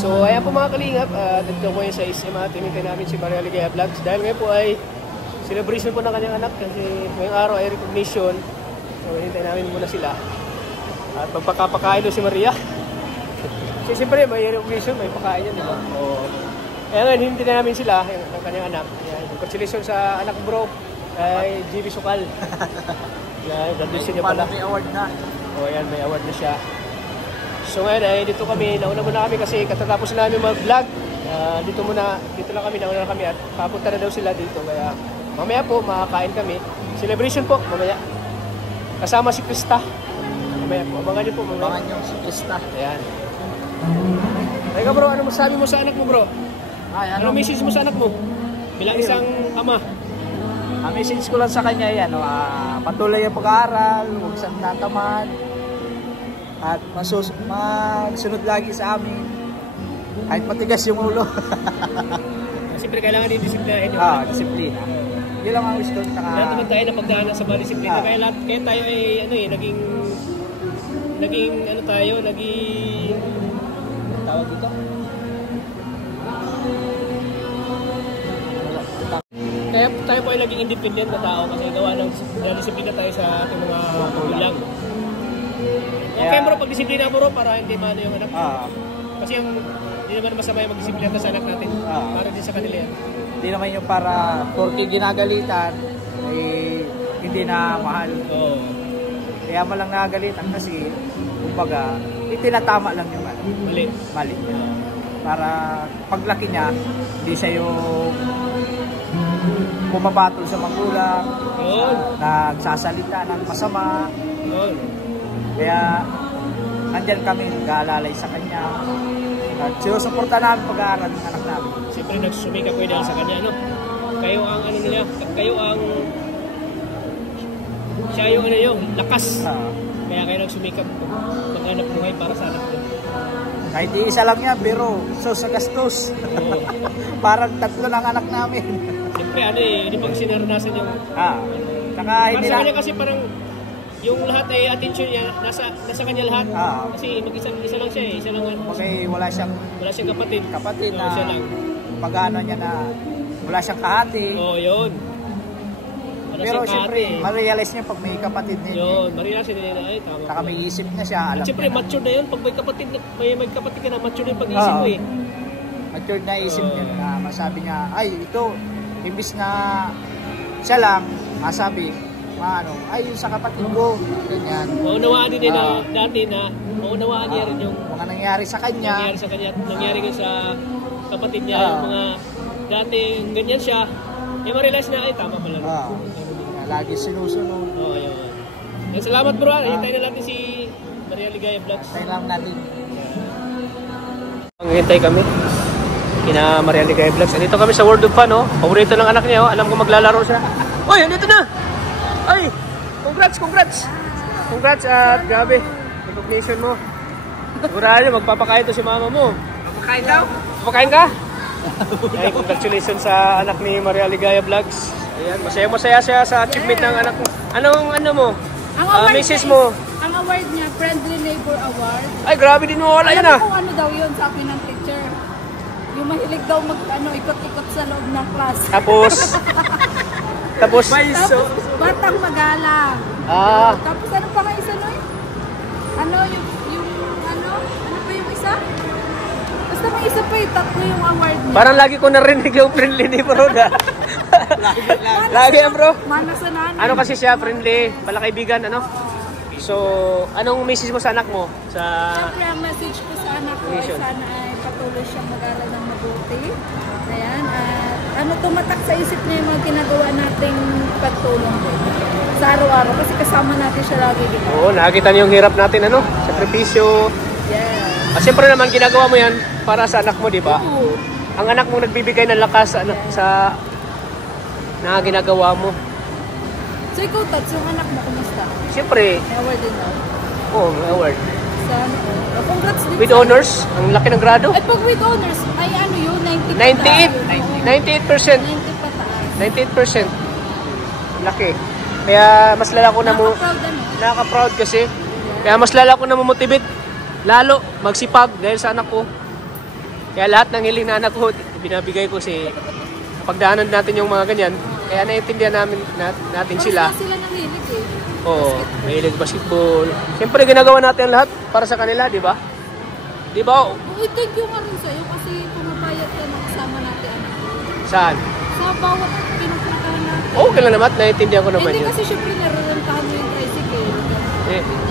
So ayan po mga kalingap, dito ko yung sa SM at hinintay namin si Maria Ligaya Vlogs. Dahil ngayon po ay celebration po ng kanyang anak kasi ngayong araw ay recognition. So hinintay namin muna sila. At magpakapakain doon si Maria. Kasi siyempre may recognition, may pakain yan, di ba? Kaya ngayon hinintay namin sila, ng kanyang anak. Ayan, congratulations sa anak bro, kay GB Sukal. Yan, graduation niya pala. May award na. Ayan, may award na siya. So ngayon ay dito kami, nauna muna kami kasi katatapos na namin mag-vlog. Dito lang kami, nauna kami at papunta na daw sila dito. Kaya mamaya po makakain kami. Celebration po mamaya. Kasama si Krista. Mamaya po, abangan niyo po mamaya. Abangan niyo si Krista. Ayan. Teka bro, ano masabi mo sa anak mo bro? Ano message mo sa anak mo? Bilang isang ama. Ang message ko lang sa kanya yan, patuloy ang pag-aaral, huwag siyang natamad. At magsunod lagi sa amin. Kahit matigas yung ulo. Siyempre kailangan din disiplinahin yung disiplina. Yun lang ang gusto. Lahat naman tayo na pagdaanan sa mga disiplina. Kaya tayo ay naging tawag dito? Kaya tayo po ay naging independent na tao kasi gawa ng disiplina tayo sa ating mga magulang. Okay bro, pag-disiplina bro para hindi mano yung anak. Kasi hindi naman masama yung mag-disiplina sa anak natin. Para din sa kanila yan. Hindi naman yung para porque ginagalitan hindi na mahal. Kaya mo lang nagagalitan kasi kumbaga itinatama lang yung mali. Para paglaki niya hindi siya yung pumabatol sa magulang, nagsasalita ng masama. Kaya nandyan kami, nag-aalalay sa kanya. At sinusuporta namin pag-aaral ng anak namin. Siyempre nagsumika ko dahil sa kanya, no? Kayo ang siya yung lakas. Kaya kayo nagsumikap pag-hanap buhay para sa anak niyo. Kahit isa lang yan, pero sa gastos. Parang 3 ng anak namin. Siyempre hindi pang sinaranasan yung... Saka hindi sa kanya kasi parang yung lahat ay attention niya, nasa kanya lahat. Kasi mag-isa lang siya isa lang. Okay, wala siyang kapatid. Kapatid na pag-ano niya na wala siyang kahati. Yun. Pero siyempre, ma-realize niya pag may kapatid niya. Yun, ma-realize niya na, tama. Saka may isip na siya, alam siyempre, niya. mature na yun. Pag may kapatid ka na, mature na yung pag-iisip mo eh. Mature na isip niya na masabi niya, ay ito, imbis na siya lang, masabi, ay yung sa kapatid ko, ganyan. Maunawaan din nila dati na, maunawaan niya rin yung mga nangyari sa kanya. Nangyari rin sa kapatid niya, yung mga dati, ganyan siya. Eh, ma-realize na, ay tama pala. Lagi sinusunod. Yun. Salamat bro, hintayin na natin si Maria Ligaya Vlogs. Hintayin lang natin. Hintay kami kina Maria Ligaya Vlogs. Dito kami sa World of Fun, paborito ng anak niya, alam ko maglalaro siya. Uy, andito na! Ay, congrats at grabe, recognition mo. Sigurado magpapakain to si mama mo. Papakain daw? Papakain ka? Ay, congratulations sa anak ni Maria Ligaya Vlogs. Ayan, masaya siya sa achievement ng anak mo. Anong mo? Message mo? Ang award niya, Friendly Neighbor Award. Ay, grabe din mo. Wala yan Alam mo kung ano daw yun sa akin ng teacher. Yung mahilig daw ikot-ikot sa loob ng class. Tapos batang magalang. Tapos ano pa nga isa nun? Ano pa yung isa? Basta may isa pa yung 3 yung award niya. Parang lagi ko narinig yung friendly ni bro na. Lagi yan bro. Manasanan. Ano kasi siya, friendly, pala kaibigan, ano? So, anong message mo sa anak mo? Siyempre, ang message ko sa anak ko ay sana ay patuloy siyang mag-aral ng mabuti. Ayan, at tumatak sa isip niya yung mga ginagawa nating pagtulong sa araw-araw kasi kasama natin siya lagi dito. Oo, nakakita niyo yung hirap natin, ano? Sakripisyo. Yes. Siyempre naman, ginagawa mo yan para sa anak mo, di ba? Oo. Ang anak mo nagbibigay ng lakas sa ginagawa mo. So ikaw, Tats, yung anak mo, kumusta? Siyempre. May award din daw? Oo, may award. Sa congrats din. With honors? Ang laki ng grado? At pag with honors, ay ano yun? 98%. 90 pataas. 98%. Laki. Kaya mas lala ko na mo. Nakaka-proud kasi. Kaya mas lala ko na mo-motivate. Lalo, magsipag dahil sa anak ko. Kaya lahat ng hiling na anak ko, binabigay ko pagdaanan natin yung mga ganyan. Kaya naiintindihan natin sila. Sila nang hilig eh. Oo, mahilig basketball. Siyempre, ginagawa natin lahat para sa kanila, di ba? Di ba? Thank you nga rin sa'yo kasi pumapayat ka na kasama natin anak ko. Saan? Sa bawat pinupuntahan natin. Oo, kailan naman. Naiintindihan ko naman Hindi yun. kasi syempre nararentahan mo yung tricycle.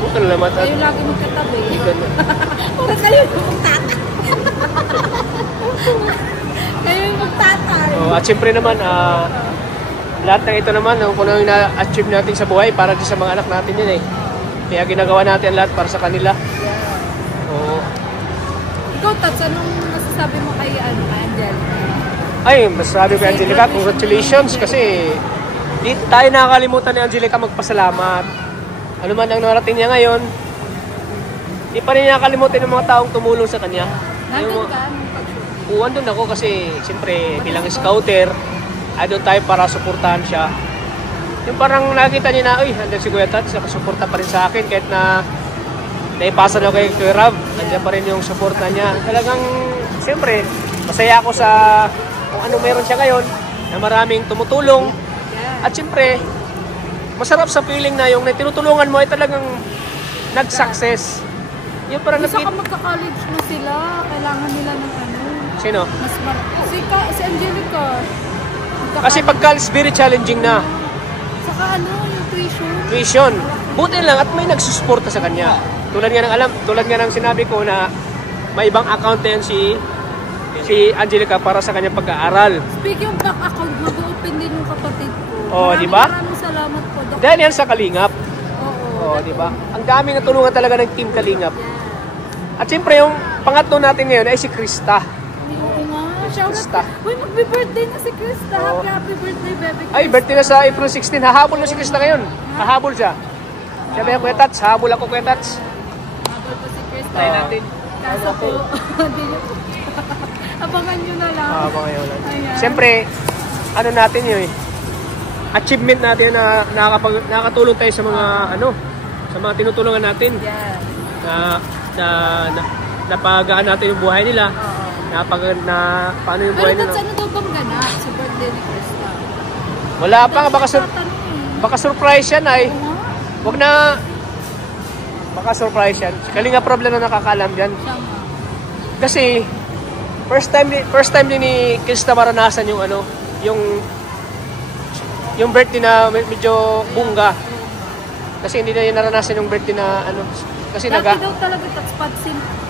Oo, kailan naman. Kayo lagi magkatabi. Ganun. Para kayo yung magtatay. Kayo yung magtatay. At siyempre naman, lahat ng ito naman, kung ano yung na-achieve natin sa buhay, para din sa mga anak natin yun eh. Kaya ginagawa natin lahat para sa kanila. Yeah. Oo. Ikaw, Tats, anong masasabi mo kay Angel? Ay, masasabi ko Angelica, congratulations kasi di tayo nakakalimutan ni Angelica magpasalamat. Ano man ang narating niya ngayon, di pa rin niya nakakalimutan ng mga taong tumulong sa kanya. Nandun ka nung pag-shoot? Oo, andun ako kasi siyempre bilang scouter, doon tayo para suportahan siya. Yung parang nakita niya na, uy, andun si Kuya Tats, nakasuporta pa rin sa akin kahit na naipasa na kay Kuya Rob, nandiyan pa rin yung suporta niya. Talagang, siyempre, masaya ako sa kung ano meron siya ngayon, na maraming tumutulong. At siyempre, masarap sa feeling na yung tinutulungan mo ay talagang nag-success. Yung parang Isa ka magka-college na sila, kailangan nila ng ano. Sino? Mas si Angelica. Kasi pag-college, very challenging na. Saka ano, yung tuition. Tuition. Buti lang at may nagsusuporta sa kanya. Tulad nga ng sinabi ko na may ibang account na yan si Angelica para sa kanyang pag-aaral. Speaking of bank account, mag-open din yung kapatid ko. Oh, di ba? Maraming salamat po, Dok. Dahil yan sa Kalingap. Oo. Oh, di ba? Ang daming natulungan talaga ng Team Kalingap. At siyempre yung pangatlo natin ngayon ay si Krista. Oo nga. Krista. Uy, magbe-birthday na si Krista. Oo. Happy birthday, baby. Ay, birthday na sa April 16. Hahabol na si Krista ngayon. Hahabol siya. Sabi niya, Kuya Tats, habol ako, Kuya Tats. Habol po si Krista. Tayo natin. Kaso po, hindi niyo po. Abangan nyo na lang. Ngayon lang. Ayan. Siyempre, ano natin yun eh. Achievement natin na nakakatulong tayo sa mga sa mga tinutulungan natin. Yeah. Napagaan natin yung buhay nila. Paano yung buhay Pero nila. Tats, ano daw bang ganap sa birthday ni Krista? Wala pa nga, baka surprise yan ay. Wag na, baka surprise yan. Kalinga problem na nakakaalam dyan. Kasi, first time din ni Krista maranasan yung yung birthday na medyo bungga. Kasi hindi na yun naranasan yung birthday na kasi Lagi daw talaga Tats,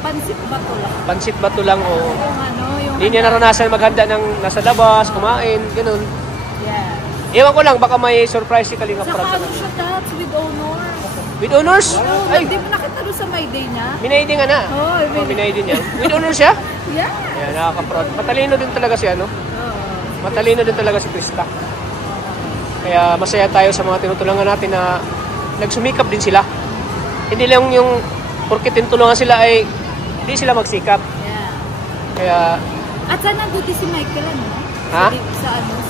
pansit bato lang. Pansit bato lang o Yung hindi niya naranasan maghanda ng nasa labas, kumain, ganun. Yeah. Ewan ko lang, baka may surprise si Kalinga Saka Prab. ano siya Tats, with honor. With honors? Ay, Hindi mo nakita doon sa my day niya? minaydi nga na. Oo, Minaydi niya. With honors siya? Yeah. Ayan, nakaka-proud. Matalino din talaga siya, no? Matalino din talaga si Krista. Kaya masaya tayo sa mga tinutulungan natin na nagsumikap din sila. Hindi lang yung porkit tinutulungan sila ay hindi sila magsikap. Yeah. Kaya, At saan nandun si Michael, ano? Ha?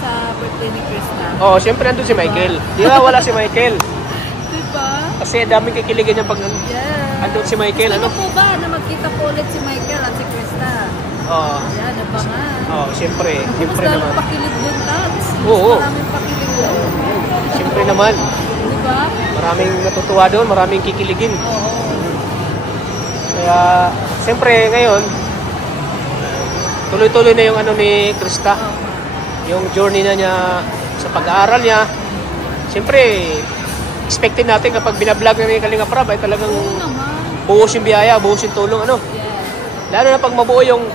Sa birthday ni Krista. oh, siyempre nandun si Michael. Di ba wala si Michael? Diba? Kasi daming kikiligin niya pag Yeah. andun si Michael. Gusto po ba na magkita po ulit si Michael at si Krista? Oo. Yan, abangan. Oh, siyempre. Siyempre Mas naman. pakilig doon, Tats. Oo. Maraming pakilig doon. Siyempre naman. Diba? Maraming natutuwa doon, maraming kikiligin. Oo. Kaya, siyempre ngayon, tuloy-tuloy na yung ni Krista. Yung journey na niya sa pag-aaral niya. Siyempre, expected natin kapag binablog na ni Kalinga Prab ay talagang Oo naman. buhos yung biyaya, buhos yung tulong, Yeah. Lalo na pag mabuo yung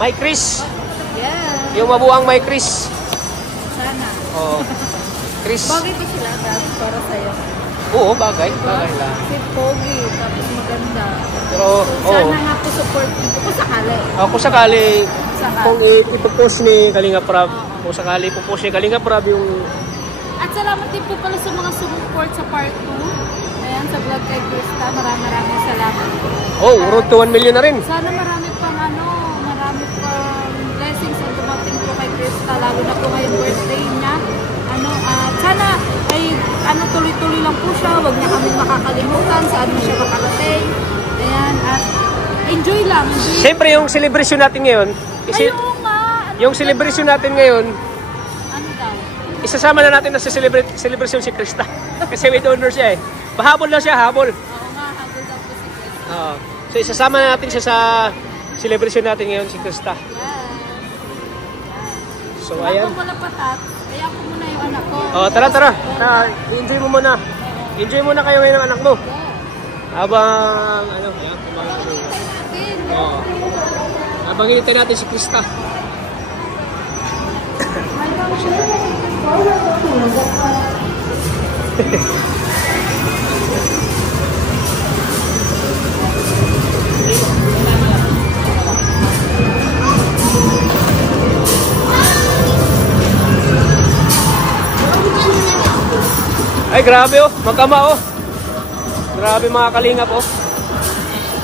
My Chris. Yeah. Yung mabuang My Chris. Sana. Oh, Chris. Bagay ba sila, Tats, para sa'yo? Oo, bagay. Bagay lang. Si Pogi, tapos maganda. Pero, Sana nga po support dito kung sakali. kung sakali, Sakali. kung ipopost ni Kalinga Prab, kung sakali ipopost ni Kalinga Prab yung At salamat din po pala sa mga support sa part 2. Ayan, sa vlog kay Krista. Maraming salamat po. road to 1 million na rin. Sana marami pang blessings ang dumating po kay Krista. Lalo na po ngayong birthday niya. At sana ay tuloy-tuloy lang po siya. Huwag niya kami makakalimutan saan mo siya makarating. Ayan, at enjoy lang. Enjoy. Siyempre yung celebration natin ngayon, Ayaw nga. Ano yung celebration natin ngayon, Ano daw? isasama na natin na sa celebration si Krista. Kasi with honor siya eh. Pahabol lang siya, habol. Oo nga, habol daw po si Chris. Oo. So isasama na natin siya sa celebration natin ngayon si Krista. Yes. So ayan. Ako muna patat, kaya ako muna yung anak ko. Oh, tara. Enjoy mo muna. Enjoy muna kayo ngayon ng anak mo. Habang ano, ayan, Natin. oh. Habang hinintay natin si Krista. Ay, grabe oh. Magkama oh. Grabe mga kalingap oh.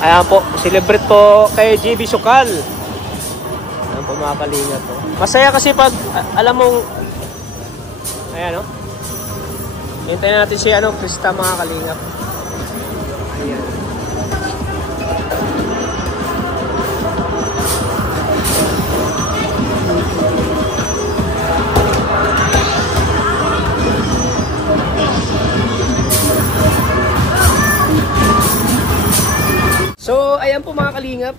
Ayan po. Celebrate po kay GB Sukal. Ayan po mga kalingap oh. Masaya kasi pag alam mong ayan oh. Hintayin natin si ano, Krista mga kalingap. Ayan. So, ayan po mga kalingap,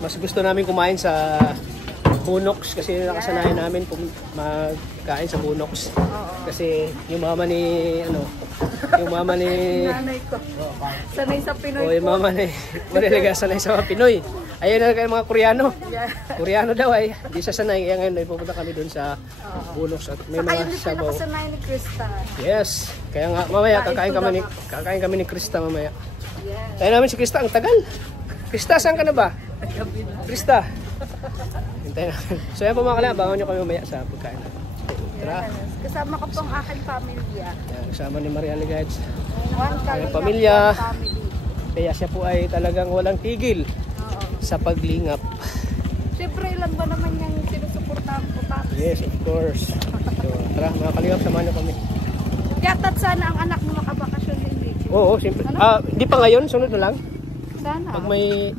mas gusto namin kumain sa Bunox kasi nakasanayan namin magkain sa Bunox. Kasi yung mama ni Nanay ko. Sanay sa Pinoy yung mama ni Marialiga sanay sa mga Pinoy. Ayun na kayo mga Koreano. Koreano daw ay di sa sanay. Kaya ngayon ay pupunta kami doon sa Bunox at may Saka mga yun din sabaw. pinakasanay ni Krista. Yes. Kaya nga mamaya kakain kami ni Krista mamaya. Yes. Tayo namin si Krista, ang tagal. Krista, saan ka na ba? Krista. Hintayin namin. So yan po mga kalingap, abangan nyo kami mamaya sa pagkain natin. Tara. Kasama ko pong aking pamilya. Yan, kasama ni Maria Ligads. One Kalingap, pamilya. one family. Kaya siya po ay talagang walang tigil Oo. sa paglingap. Siyempre, ilan ba naman yung sinusuportahan ko pa? Yes, of course. So, tara mga kalingap, samahan nyo kami. Yatat sana ang anak mo makabakasyon hindi. Oo, siyempre. Ano? Hindi pa ngayon, sunod na lang. Sana. Pag may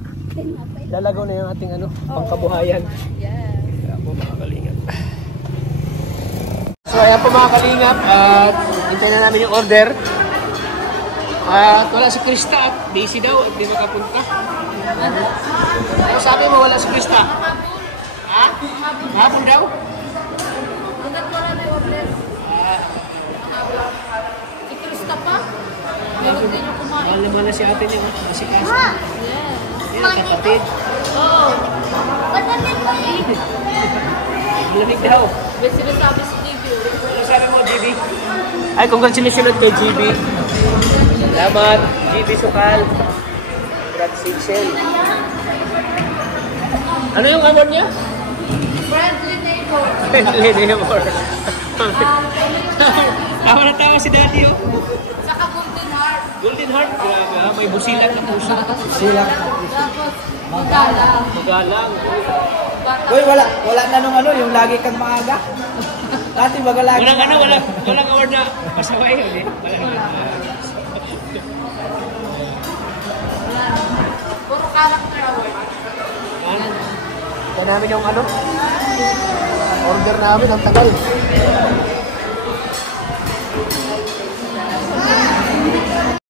lalagaw na yung ating pangkabuhayan. Yes. Kaya po mga kalingap. So ayan po mga kalingap at hintayin na namin yung order. At wala si Krista at busy daw at di makapunta. Ano sabi mo wala si Krista? Ha? Hapon daw? Hanggat wala na yung order. Si Krista pa? Meron din yung kumain. Mahal naman na si ate niya. Si Krista. Yes. Yan, kapatid. Oo. Ba't natin pa Lamig daw. May sinasabi si JB. Ano sabi mo, GB? Ay, congratulations kay GB. Salamat, GB Sukal. Congratulations. Ano yung award niya? Friendly neighbor. Friendly neighbor. Tawa na tawa si Daddy, oh. Saka Golden Heart. Golden Heart, grabe ha. May busilat na puso. Sila. Tapos, magalang. Magalang. Uy, wala na nung ano, yung lagi kang maaga. Dati baga lagi. Walang award na pasaway yun eh. Puro character award. Kaya namin yung order namin, ang tagal.